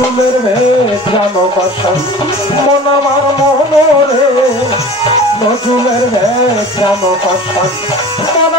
নজরুলের ভেজান ভাষা মন আমার মনরে নজরুলের ভেজান ভাষা মন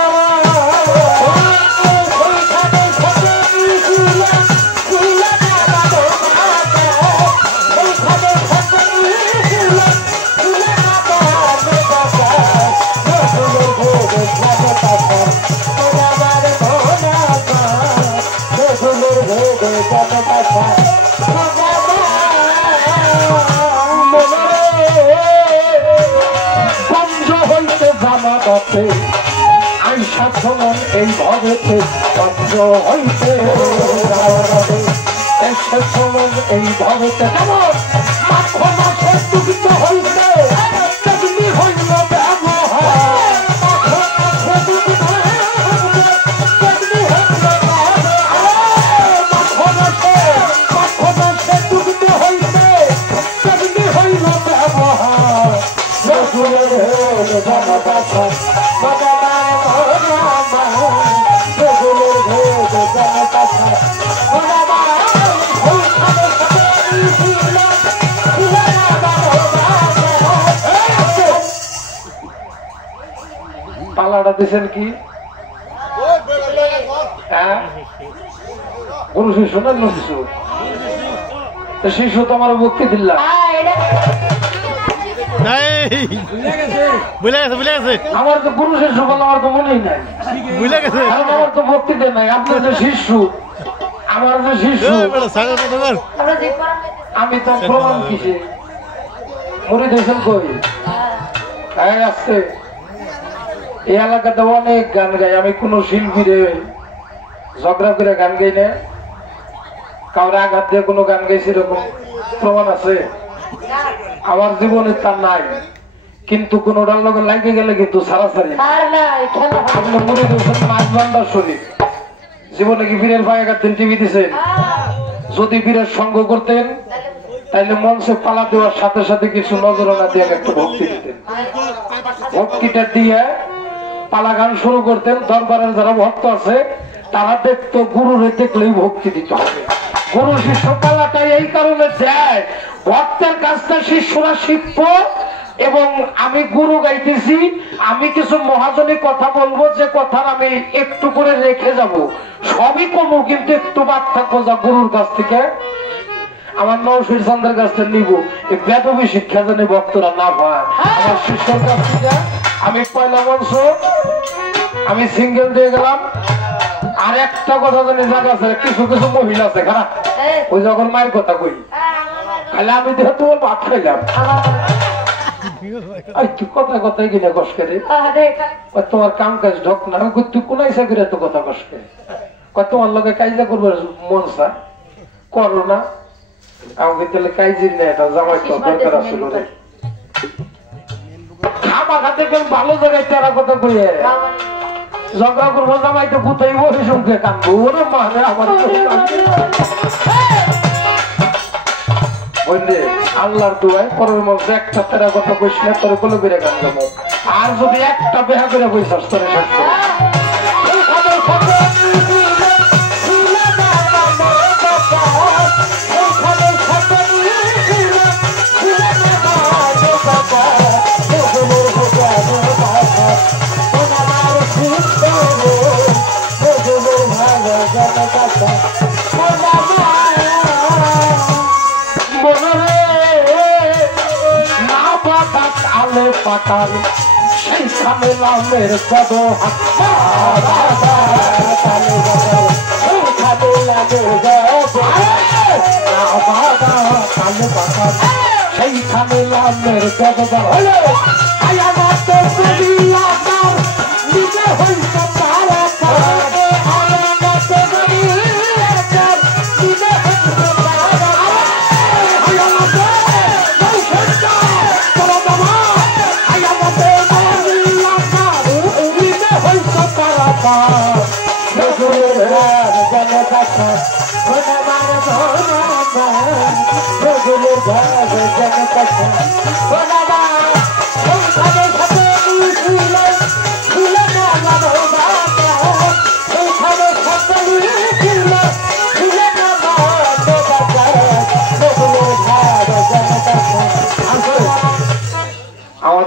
আইসা শোনেন এই ভবেতে পঞ্চ হইতে এসে শোনেন এই ভবেতে যেমন মাত্র মাসে দুঃখিত হইতে তেমনি হইল পালাটা দিচ্ছেন কি গুরু শিষ্য না শিশু শিশু তো আমার ভক্তি দিল্লা আমার তো গুরু শিষ্য বলে আমার তো মনেই নাই আমার তো ভক্তি দেয় নাই আপনার যে শিষ্য আমার যে শিষ্য আমি তো প্রমাণ কিসে মরে দিয়েছেন কই আসছে এই এলাকাতে অনেক গান গাই আমি কোন শিল্পীরে ঝগড়া করে গান গাই না কাউরে আঘাত দিয়ে কোনো গান গাইছি এরকম প্রমাণ আছে আমার জীবনে তার নাই কিন্তু কোনটার লোকের লাগে গেলে কিন্তু সারাসারি আপনি মনে করছেন মাছ ভান্ডার শরীর জীবনে কি বীরের ভাই একাদিন টিভি দিচ্ছেন যদি বীরের সঙ্গ করতেন তাইলে মঞ্চে পালা দেওয়ার সাথে সাথে কিছু নজরানা দিয়ে একটু ভক্তি দিতেন ভক্তিটা দিয়ে পালা গান শুরু করতেন দরবারের যারা ভক্ত আছে তারা দেখতো গুরুরে দেখলেই ভক্তি দিতে হবে গুরু শিষ্য পালাটা এই কারণে দেয় ভক্তের কাছটা শিষ্যরা শিখব এবং আমি গুরু গাইতেছি আমি কিছু মহাজনী কথা বলবো যে কথার আমি একটু করে রেখে যাব সবই কমু কিন্তু একটু বাদ থাকবো যা গুরুর কাছ থেকে আমার নৌশীর চন্দ্রের কাছ থেকে নিবো এই বেদবী শিক্ষা জানি ভক্তরা না পায় আমার শিষ্যর কাছ থেকে আমি পয়লা মঞ্চ আমি সিঙ্গেল দিয়ে গেলাম আর একটা কথা জানি জায়গা আছে কিছু কিছু মহিলা আছে খারাপ ওই যখন মায়ের কথা কই খাইলে আমি দেখে তোমার ভাত খাইলাম তুই কথা কথাই কিনা কষ্ট তোমার কাম কাজ ঢোক না তুই কোন ইচ্ছা করে এত কথা কষ্ট তোমার লোকে কাজটা করবো মন চা করো না আমাকে তাহলে কাইজির নেই এটা জামাই তো দরকার আসলো রে খাবা খাতে কোন ভালো জায়গায় তারা কথা কইয়ে ঝগড়া করবো জামাই তো কোথায় বসে সঙ্গে কাঁদবো ওরে মানে আমার বুঝলে আল্লাহর দোয়ায় পরের মধ্যে একটা তেরা কথা কইস না তোর কোলে বেড়ে গান গাবো আর যদি একটা বেহা করে বইসাস তোরে শেষ করে পাতাল সেইখানে লামের কদ সেইখানে লামের কদ হলো আমার তো নিজে হইত তারা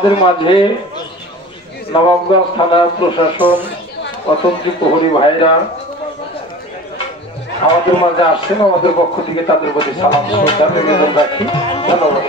আমাদের মাঝে নবাবগঞ্জ থানা প্রশাসন অতন্ত্রী প্রহরী ভাইরা আমাদের মাঝে আসছেন, আমাদের পক্ষ থেকে তাদের প্রতি সালাম শ্রদ্ধা নিবেদন রাখি। ধন্যবাদ।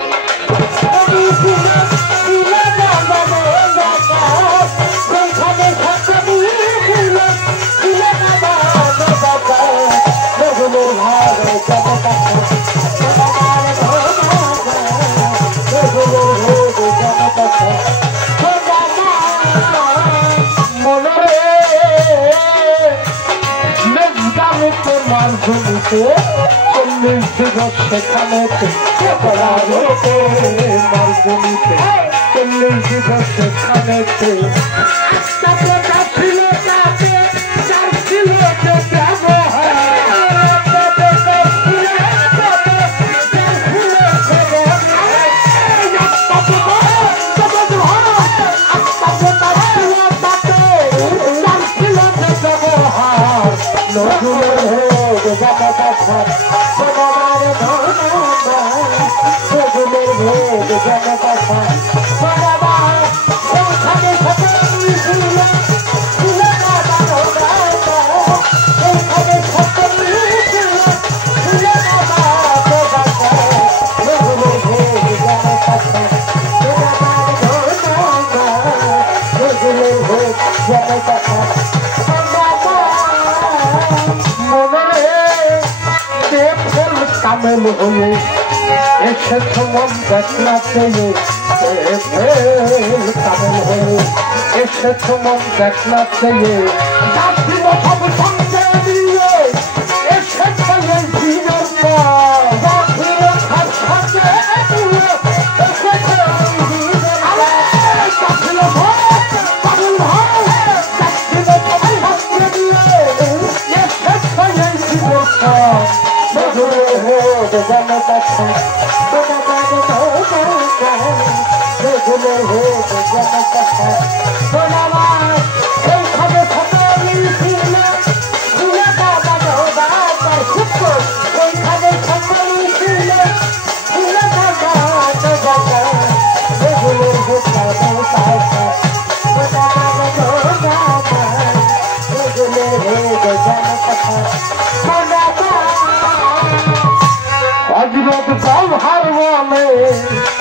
সেখানে কামেল হয়ে এসেছ মন দেখলাতে, কামেল হয়ে এসেছ মন দেখলাতে, সব সঙ্গে নিয়ে এসেছ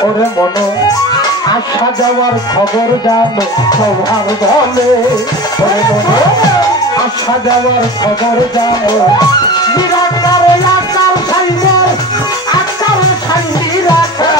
ওরে মন আসা যাওয়ার খবর জানো সবার বলে, ওরে মন আসা যাওয়ার খবর জানো, নিরাকারে আকাল সাইনের আকাল সাইনি রাখা,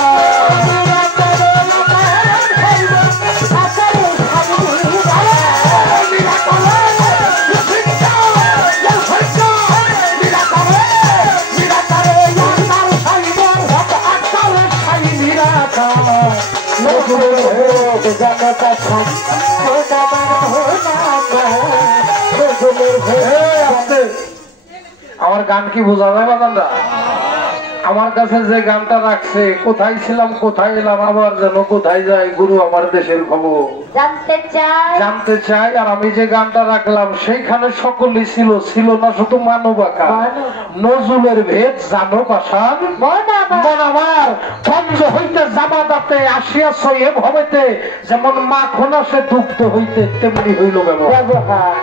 আমার গান কি বোঝা যায় বাজানরা? আমার কাছে যে গানটা রাখছে, কোথায় ছিলাম কোথায় এলাম আবার যেন কোথায় যাই, গুরু আমার দেশের খবর জানতে চাই। আর আমি যে গানটা রাখলাম সেইখানে সকলেই ছিল, ছিল না শুধু মানবাকা নজরুলের ভেদ জানো পাশান মন আমার পঞ্জ হইতে জামাদাতে আসিয়াছ এ ভবেতে, যেমন মাখন আসে দুগ্ধ হইতে তেমনি হইল ব্যবহার।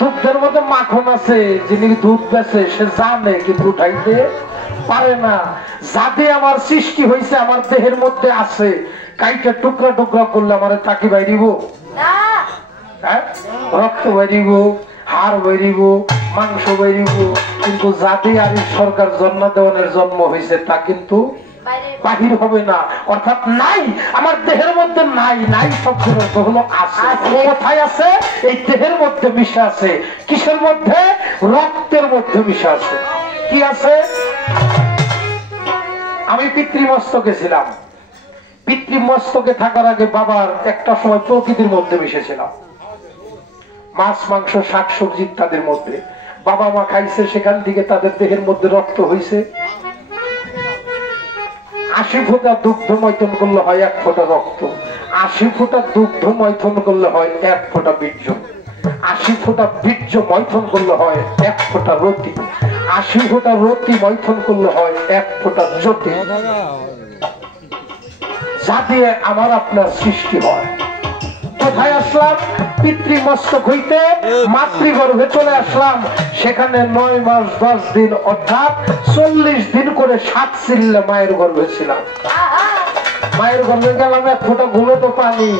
দুধের মধ্যে মাখন আছে, যিনি দুধ বেছে সে জানে কিন্তু উঠাইতে পারে না। যাতে আমার সৃষ্টি হয়েছে আমার দেহের মধ্যে আছে, কাইটা টুকরা টুকরা করলে আমার থাকি বাইরিব, রক্ত বাইরিব, হাড় বাইরিব, মাংস বাইরিব, কিন্তু যাতে আর সরকার জন্ম দেওয়ানের জন্ম হয়েছে তা কিন্তু বাহির হবে না, অর্থাৎ নাই আমার দেহের মধ্যে নাই। নাই শব্দের অর্থ হলো আছে। কোথায় আছে? এই দেহের মধ্যে মিশে আছে। কিসের মধ্যে? রক্তের মধ্যে মিশে আছে। কি আছে? আমি পিতৃমস্তকে ছিলাম, পিতৃমস্তকে থাকার আগে বাবার একটা সময় প্রকৃতির মধ্যে মিশেছিলাম, মাছ মাংস শাকসবজি ইত্যাদির মধ্যে। বাবা মা খাইছে, সেখান থেকে তাদের দেহের মধ্যে রক্ত হয়েছে। 80 ফোঁটা দুগ্ধ মৈথন করলে হয় 1 ফোঁটা রক্ত, 80 ফোঁটা দুগ্ধ মৈথন করলে হয় 1 ফোঁটা বীর্য, 80 ফোঁটা বীর্য মৈথন করলে হয় 1 ফোঁটা রতি, 80 ফোঁটা রতি মৈথন করলে হয় 1 ফোঁটা জ্যোতি। যা দিয়ে আমার আপনার সৃষ্টি হয়। কোথায় আসলাম? পিতৃমস্তক হইতে মাতৃগর্ভে চলে আসলাম। সেখানে 9 মাস 10 দিন অর্থাৎ 40 দিন করে 7 চিল্লা মায়ের গর্ভে ছিলাম। মায়ের গর্ভে গেলাম, এক ফোঁটা ঘুমে তো পানি।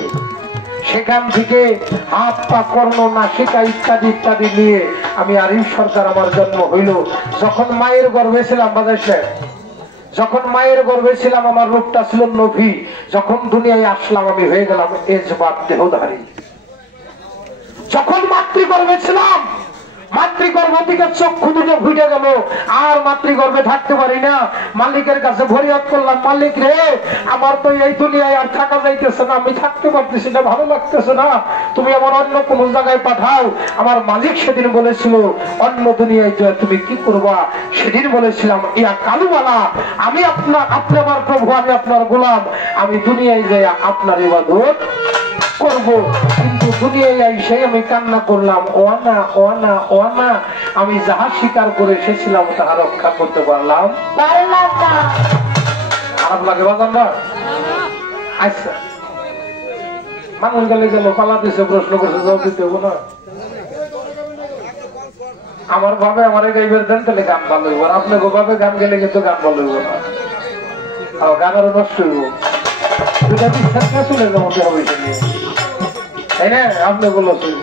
সেখান থেকে হাত পা কর্ণ নাসিকা ইত্যাদি ইত্যাদি নিয়ে আমি আরিফ সরকার আমার জন্ম হইল। যখন মায়ের গর্ভে ছিলাম বাদেশে, যখন মায়ের গর্ভে ছিলাম আমার রূপটা ছিল নভী। যখন দুনিয়ায় আসলাম আমি হয়ে গেলাম এজবাত দেহধারী। যখন মাতৃগর্ভে ছিলাম, মাতৃগর্ভ থেকে চক্ষু দুটো ফুটে গেল, আর মাতৃগর্ভে থাকতে পারি না। মালিকের কাছে ফরিয়াদ করলাম, মালিক রে, আমার তো এই দুনিয়ায় আর থাকা যাইতেছে না, আমি থাকতে পারতেছি না, ভালো লাগতেছে না, তুমি আমার অন্য কোন জায়গায় পাঠাও। আমার মালিক সেদিন বলেছিল অন্য দুনিয়ায় তুমি কি করবা? সেদিন বলেছিলাম ইয়া কালুবালা, আমি আপনি আমার প্রভু, আমি আপনার গোলাম, আমি দুনিয়ায় যাই আপনার ইবাদত করব। কিন্তু দুনিয়ায় এসে আমি কান্না করলাম, ওয়ানা ওয়ানা ওয়ানা, আমি যাহা স্বীকার করে এসেছিলাম তাহা রক্ষা করতে পারলাম। খারাপ লাগে বাজার না? আচ্ছা, মানুষ গেলে গেল পালা দিছে, প্রশ্ন করছে, জবাব দিতে হবো না? আমার ভাবে আমার গাইবের দেন, তাহলে গান ভালো হইব। আর আপনাকে ভাবে গান গেলে কিন্তু গান ভালো হইব না, গান আরো নষ্ট হইব। দুটা বিশ্বাস না চলে যাবো হবে নিয়ে, তাই না? আপনি বলছেন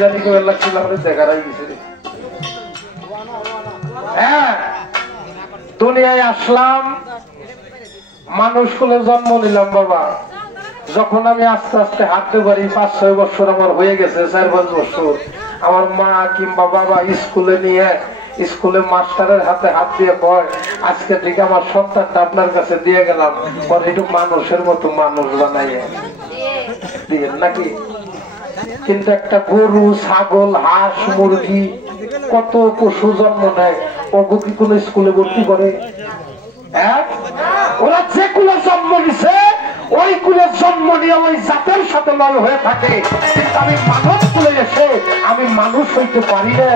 জানি কেউ লাগছিল আমাদের দেখারাই গেছে। হ্যাঁ, দুনিয়ায় আসলাম, মানুষ কুলে জন্ম নিলাম বাবা। যখন আমি আস্তে আস্তে হাঁটতে পারি, 5-6 বছর আমার হয়ে গেছে, 4-5 বছর, আমার মা কিংবা বাবা স্কুলে নিয়ে, স্কুলে মাস্টারের হাতে হাত দিয়ে কয়, আজকে থেকে আমার সন্তানটা আপনার কাছে দিয়ে গেলাম, পরে একটু মানুষের মতো মানুষ বানাইয়ে দিয়ে নাকি। কিন্তু একটা গরু, ছাগল, হাঁস, মুরগি, কত পশু জন্ম নেয়, ওগো কি কোন স্কুলে ভর্তি করে? ওরা যে কুলে জন্ম নিছে ওই কুলে জন্ম নিয়ে ওই জাতের সাথে লয় হয়ে থাকে। কিন্তু আমি মানব কুলে এসে আমি মানুষ হইতে পারি না।